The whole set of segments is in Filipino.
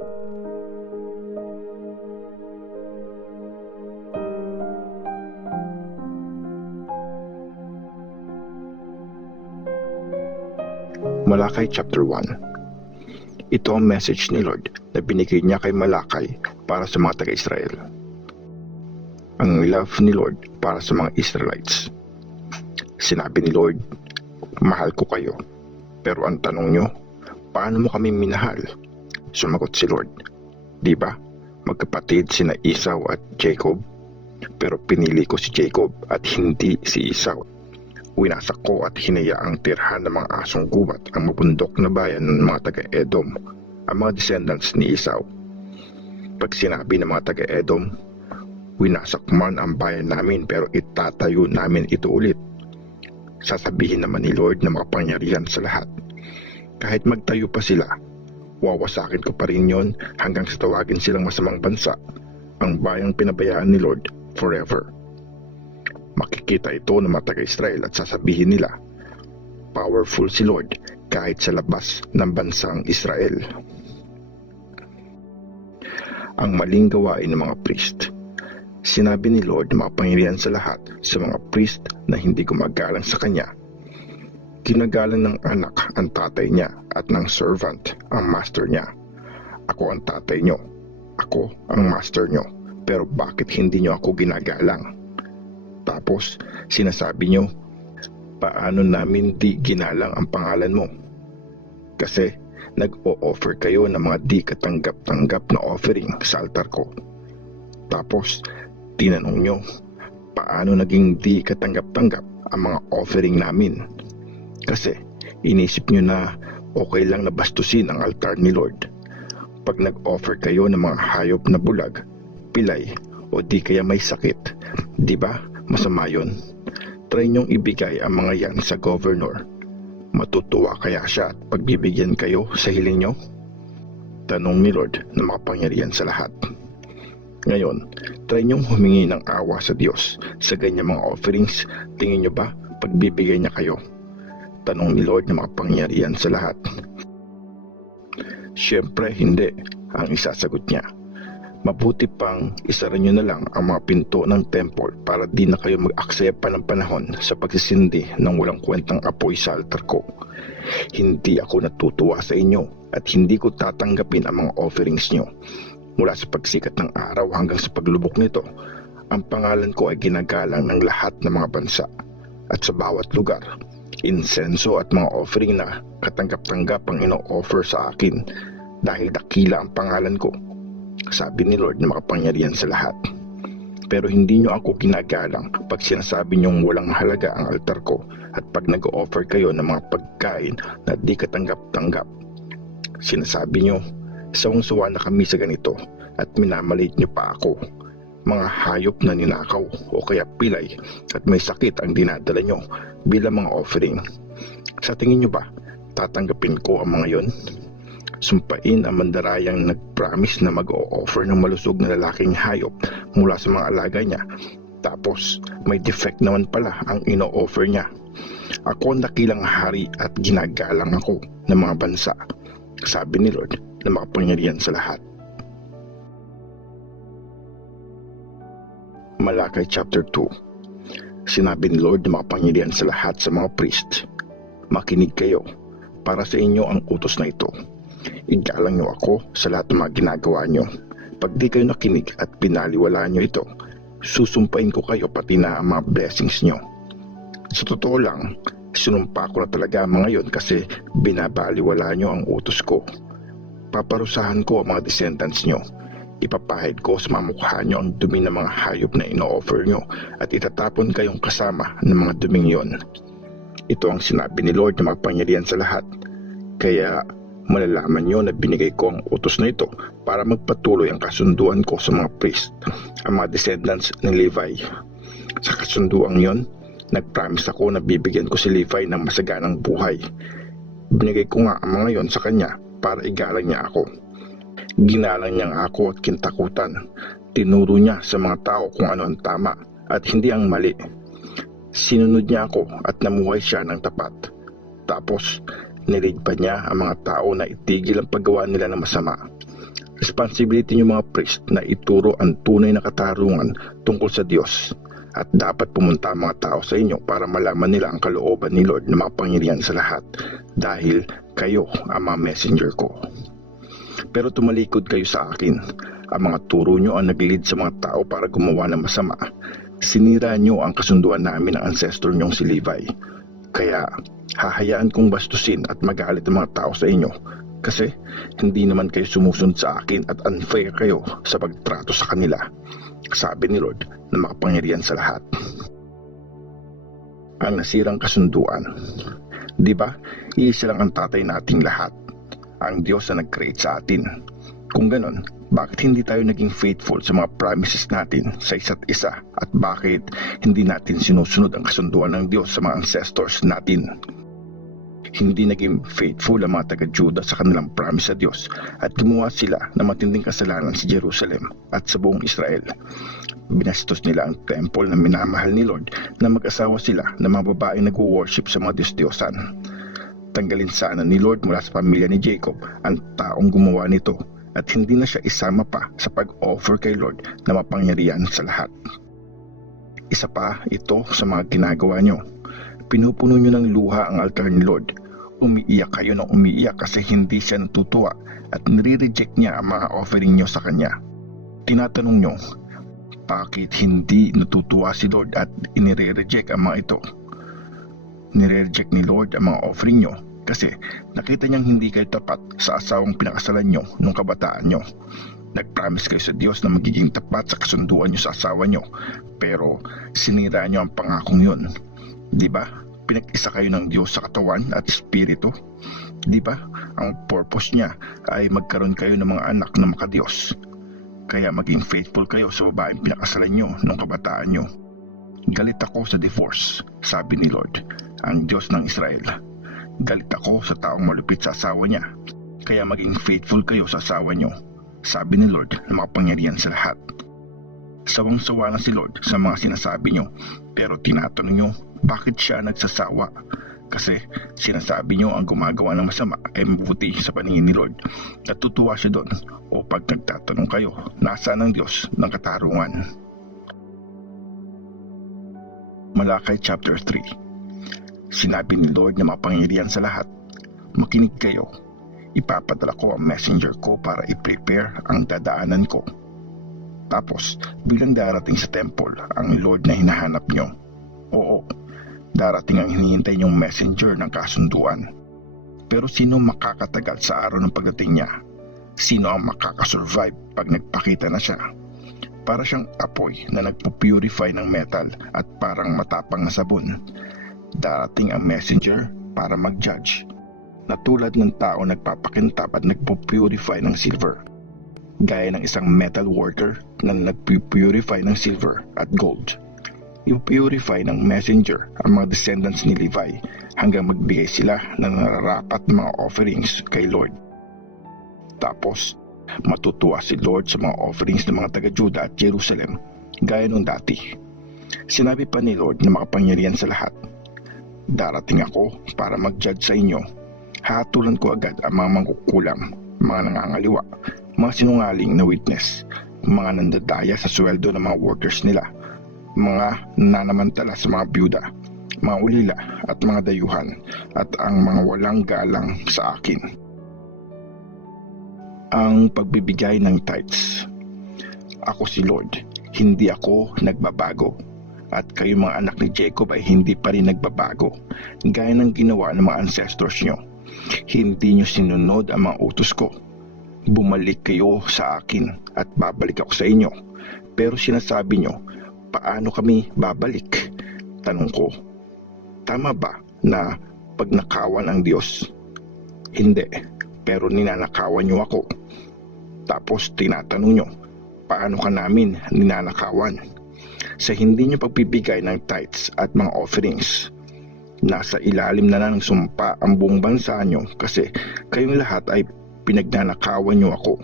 Malakay chapter 1. Ito ang message ni Lord na binigay niya kay Malakay para sa mga taga-Israel. Ang love ni Lord para sa mga Israelites. Sinabi ni Lord, mahal ko kayo. Pero ang tanong nyo, paano mo kami minahal? Sumagot si Lord, di ba? Magkapatid sina Esau at Jacob. Pero pinili ko si Jacob at hindi si Esau. Winasak ko at hinayaang tirhan ng mga asong gubat ang mabundok na bayan ng mga taga-Edom, ang mga descendants ni Esau. Pag sinabi ng mga taga-Edom, winasak man ang bayan namin pero itatayo namin ito ulit. Sasabihin naman ni Lord na makapangyarihan sa lahat. Kahit magtayo pa sila, wawasakin ko pa rin yon hanggang sa tawagin silang masamang bansa, ang bayang pinabayaan ni Lord forever. Makikita ito ng mga taga-Israel at sasabihin nila, powerful si Lord kahit sa labas ng bansang Israel. Ang maling gawain ng mga priest. Sinabi ni Lord na makapangyarihan sa lahat sa mga priest na hindi gumagalang sa kanya. Ginagalang ng anak ang tatay niya at ng servant ang master niya. Ako ang tatay niyo, ako ang master niyo, pero bakit hindi niyo ako ginagalang? Tapos sinasabi niyo, paano namin di ginalang ang pangalan mo? Kasi nag-o-offer kayo ng mga di katanggap-tanggap na offering sa altar ko. Tapos tinanong nyo, paano naging di katanggap-tanggap ang mga offering namin? Kasi inisip nyo na okay lang na bastusin ang altar ni Lord. Pag nag-offer kayo ng mga hayop na bulag, pilay, o di kaya may sakit, di ba? Masama yun. Try nyong ibigay ang mga yan sa governor. Matutuwa kaya siya at pagbibigyan kayo sa hiling nyo? Tanong ni Lord na makapangyarihan sa lahat. Ngayon, try nyong humingi ng awa sa Diyos sa ganyang mga offerings. Tingin nyo ba pagbibigay niya kayo? Tanong ni Lord na makapangyarihan sa lahat. Siyempre hindi ang isasagot niya. Mabuti pang isara nyo na lang ang mga pinto ng temple para di na kayo mag-aksaya pa ng panahon sa pagsisindi ng walang kwentang apoy sa altar ko. Hindi ako natutuwa sa inyo at hindi ko tatanggapin ang mga offerings nyo. Mula sa pagsikat ng araw hanggang sa paglubok nito, ang pangalan ko ay ginagalang ng lahat ng mga bansa. At sa bawat lugar, insenso at mga offering na katanggap-tanggap ang ino-offer sa akin dahil dakila ang pangalan ko. Sabi ni Lord na makapangyarihan sa lahat. Pero hindi nyo ako ginagalang pag sinasabi nyong walang mahalaga ang altar ko at pag nag-o-offer kayo ng mga pagkain na di katanggap-tanggap. Sinasabi nyo, sawang-sawa na kami sa ganito at minamalit nyo pa ako. Mga hayop na ninakaw o kaya pilay at may sakit ang dinadala nyo bilang mga offering. Sa tingin nyo ba, tatanggapin ko ang mga yon? Sumpain ang mandarayang nag-promise na mag-o-offer ng malusog na lalaking hayop mula sa mga alaga niya. Tapos may defect naman pala ang ino-offer niya. Ako ang dakilang hari at ginagalang ako ng mga bansa. Sabi ni Lord na makapangyarihan sa lahat. Malakay chapter 2. Sinabi ni Lord na makapangyarihan sa lahat sa mga priest. Makinig kayo, para sa inyo ang utos na ito. Igalang niyo ako sa lahat ng mga ginagawa niyo. Pag di kayo nakinig at pinaliwalaan niyo ito, susumpain ko kayo pati na ang mga blessings niyo. Sa totoo lang, sinumpa ko na talaga ang mga yon kasi binabaliwala niyo ang utos ko. Paparusahan ko ang mga descendants niyo. Ipapahid ko sa mga mukha niyo ang dumi ng mga hayop na ino-offer niyo at itatapon kayong kasama ng mga duming yon. Ito ang sinabi ni Lord na makapangyarihan sa lahat. Kaya malalaman nyo na binigay ko ang utos na ito para magpatuloy ang kasunduan ko sa mga priest, ang mga descendants ni Levi. Sa kasunduang yon, nag-promise ako na bibigyan ko si Levi ng masaganang buhay. Binigay ko nga ang mga yon sa kanya para igalang niya ako. Ginalang niya ako at kintakutan. Tinuro niya sa mga tao kung ano ang tama at hindi ang mali. Sinunod niya ako at namuhay siya ng tapat. Tapos, nilig pa niya ang mga tao na itigil ang paggawa nila ng masama. Responsibility niyo mga priest na ituro ang tunay na katarungan tungkol sa Diyos, at dapat pumunta ang mga tao sa inyo para malaman nila ang kalooban ni Lord na makapangyarihan sa lahat, dahil kayo ang mga messenger ko. Pero tumalikod kayo sa akin. Ang mga turo nyo ang nag-lead sa mga tao para gumawa ng masama. Sinira nyo ang kasunduan namin ng ancestor nyong si Levi. Kaya hahayaan kong bastusin at magalit ang mga tao sa inyo, kasi hindi naman kayo sumusunod sa akin at unfair kayo sa pagtrato sa kanila, sabi ni Lord na makapangyarihan sa lahat. Ang nasirang kasunduan. Di ba? Iisa lang ang tatay nating lahat, ang Diyos na nag-create sa atin. Kung ganon, bakit hindi tayo naging faithful sa mga promises natin sa isa't isa, at bakit hindi natin sinusunod ang kasunduan ng Diyos sa mga ancestors natin? Hindi naging faithful ang mga taga-Judah sa kanilang promise sa Diyos, at gumawa sila ng matinding kasalanan sa Jerusalem at sa buong Israel. Binastos nila ang temple na minamahal ni Lord na mag-asawa sila ng mga babaeng nag-worship sa mga Diyos-Diyosan. Tanggalin sana ni Lord mula sa pamilya ni Jacob ang taong gumawa nito, at hindi na siya isama pa sa pag-offer kay Lord na mapangyarihan sa lahat. Isa pa ito sa mga ginagawa nyo. Pinupuno nyo ng luha ang altar ni Lord. Umiiyak kayo ng umiiyak kasi hindi siya natutuwa, at nire-reject niya ang mga offering nyo sa kanya. Tinatanong nyo, bakit hindi natutuwa si Lord at inire-reject ang mga ito? Nire-reject ni Lord ang mga offering nyo kasi nakita niyang hindi kayo tapat sa asawang pinakasalan nyo nung kabataan nyo. Nag-promise kayo sa Diyos na magiging tapat sa kasunduan nyo sa asawa nyo, pero sinira nyo ang pangakong yun. Diba? Pinag-isa kayo ng Diyos sa katawan at espiritu. Diba? Ang purpose niya ay magkaroon kayo ng mga anak na makadiyos. Kaya maging faithful kayo sa babaeng pinakasalan nyo nung kabataan nyo. Galit ako sa divorce, sabi ni Lord, ang Diyos ng Israel. Galit ako sa taong malupit sa asawa niya. Kaya maging faithful kayo sa asawa nyo, sabi ni Lord na makapangyarihan sa lahat. Sawang-sawa na si Lord sa mga sinasabi nyo, pero tinatanong nyo, bakit siya nagsasawa? Kasi sinasabi nyo ang gumagawa ng masama ay mabuti sa paningin ni Lord. Natutuwa siya doon, o pag nagtatanong kayo, nasaan ang Diyos ng katarungan? Malakay chapter 3. Sinabi ni Lord na mapangyarihan sa lahat, makinig kayo. Ipapadala ko ang messenger ko para i-prepare ang dadaanan ko. Tapos, bilang darating sa temple ang Lord na hinahanap nyo, oo, darating ang hinihintay nyong messenger ng kasunduan. Pero sino makakatagal sa araw ng pagdating niya? Sino ang makakasurvive pag nagpakita na siya? Para siyang apoy na nagpupurify ng metal at parang matapang na sabon. Darating ang messenger para mag-judge, na tulad ng tao nagpapakintab at nagpupurify ng silver, gaya ng isang metal worker na nagpupurify ng silver at gold. I-purify ng messenger ang mga descendants ni Levi hanggang magbigay sila ng nararapat na mga offerings kay Lord. Tapos, matutuwa si Lord sa mga offerings ng mga taga-Judah at Jerusalem, gaya nung dati. Sinabi pa ni Lord na makapangyarihan sa lahat, darating ako para mag-judge sa inyo. Hatulan ko agad ang mga mangkukulam, mga nangangaliwa, mga sinungaling na witness, mga nandadaya sa sweldo ng mga workers nila, mga nanamantala sa mga byuda, mga ulila at mga dayuhan, at ang mga walang galang sa akin. Ang pagbibigay ng tithes. Ako si Lord, hindi ako nagbabago. At kayo mga anak ni Jacob ay hindi pa rin nagbabago, gaya ng ginawa ng mga ancestors nyo. Hindi nyo sinunod ang mga utos ko. Bumalik kayo sa akin at babalik ako sa inyo. Pero sinasabi nyo, paano kami babalik? Tanong ko, tama ba na pagnakawan ang Diyos? Hindi, pero ninanakawan nyo ako. Tapos tinatanong nyo, paano ka namin ninanakawan? Sa hindi nyo pagbibigay ng tithes at mga offerings, nasa ilalim na ng sumpa ang buong bansa nyo, kasi kayong lahat ay pinagnanakawan nyo ako.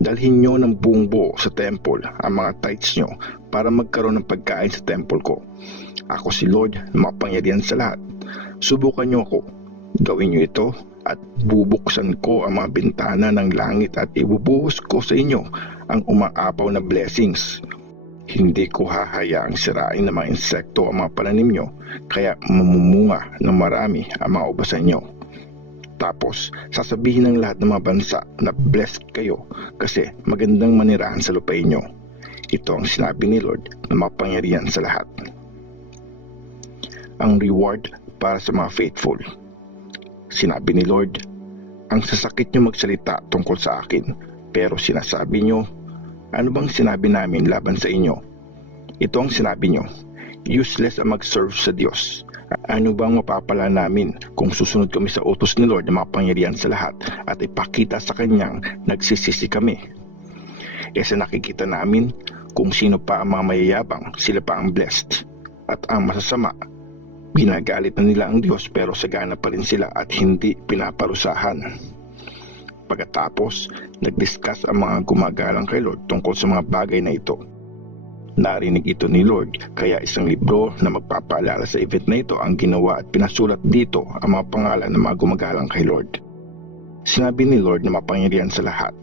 Dalhin nyo ng buong buo sa temple ang mga tithes nyo para magkaroon ng pagkain sa temple ko. Ako si Lord na makapangyarihan sa lahat. Subukan nyo ako. Gawin nyo ito at bubuksan ko ang mga bintana ng langit at ibubuhos ko sa inyo ang umaapaw na blessings. Hindi ko hahayaang sirain ng mga insekto ang mga pananim nyo, kaya mamumunga ng marami ang mga ubasan nyo. Tapos sasabihin ng lahat ng mga bansa na blessed kayo kasi magandang manirahan sa lupain nyo. Ito ang sinabi ni Lord na mapangyarihan sa lahat. Ang reward para sa mga faithful. Sinabi ni Lord, ang sasakit nyo magsalita tungkol sa akin, pero sinasabi nyo, ano bang sinabi namin laban sa inyo? Ito ang sinabi nyo, useless ang mag-serve sa Diyos. Ano bang mapapala namin kung susunod kami sa utos ni Lord na mapangyarihan sa lahat at ipakita sa Kanyang nagsisisi kami? Sa nakikita namin kung sino pa ang mga mayayabang, sila pa ang blessed. At ang masasama, ginagalit na nila ang Diyos pero sagana pa rin sila at hindi pinaparusahan. Pagkatapos, nag-discuss ang mga gumagalang kay Lord tungkol sa mga bagay na ito. Narinig ito ni Lord, kaya isang libro na magpapaalala sa event na ito ang ginawa at pinasulat dito ang mga pangalan ng mga gumagalang kay Lord. Sinabi ni Lord na mapangyarihan sa lahat,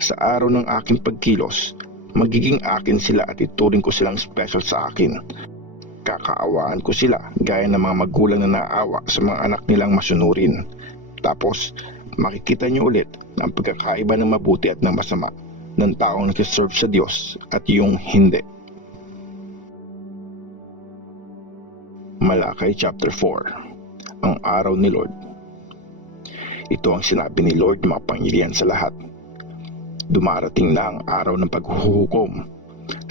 sa araw ng aking pagkilos, magiging akin sila at ituring ko silang special sa akin. Kakaawaan ko sila gaya ng mga magulang na naawa sa mga anak nilang masunurin. Tapos makikita niyo ulit ang pagkakaiba ng mabuti at ng masama, ng taong nagsiserve sa Diyos at yung hindi. Malakay chapter 4. Ang araw ni Lord. Ito ang sinabi ni Lord na mapangyarihan sa lahat. Dumarating na ang araw ng paghuhukom.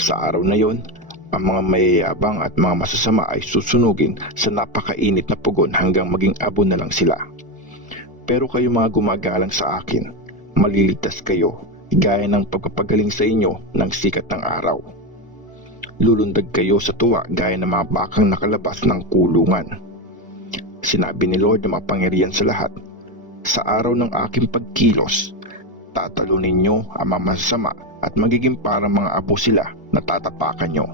Sa araw na yon, ang mga mayayabang at mga masasama ay susunugin sa napakainit na pugon hanggang maging abo na lang sila. Pero kayo mga gumagalang sa akin, maliligtas kayo gaya ng pagpapagaling sa inyo ng sikat ng araw. Lulundag kayo sa tuwa gaya ng mga bakang nakalabas ng kulungan. Sinabi ni Lord na mapangyarihan sa lahat, sa araw ng aking pagkilos, tatalunin nyo ang mga masasama at magiging parang mga abo sila na tatapakan nyo.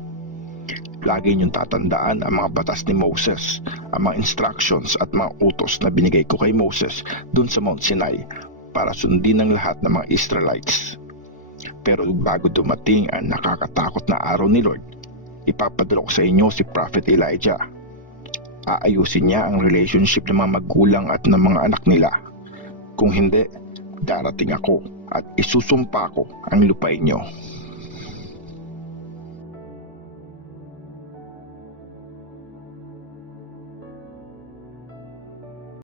Lagi niyong tatandaan ang mga batas ni Moses, ang mga instructions at mga utos na binigay ko kay Moses dun sa Mount Sinai para sundin ng lahat ng mga Israelites. Pero bago dumating ang nakakatakot na araw ni Lord, ipapadala ko sa inyo si Prophet Elijah. Aayusin niya ang relationship ng mga magulang at ng mga anak nila. Kung hindi, darating ako at isusumpa ko ang lupain niyo.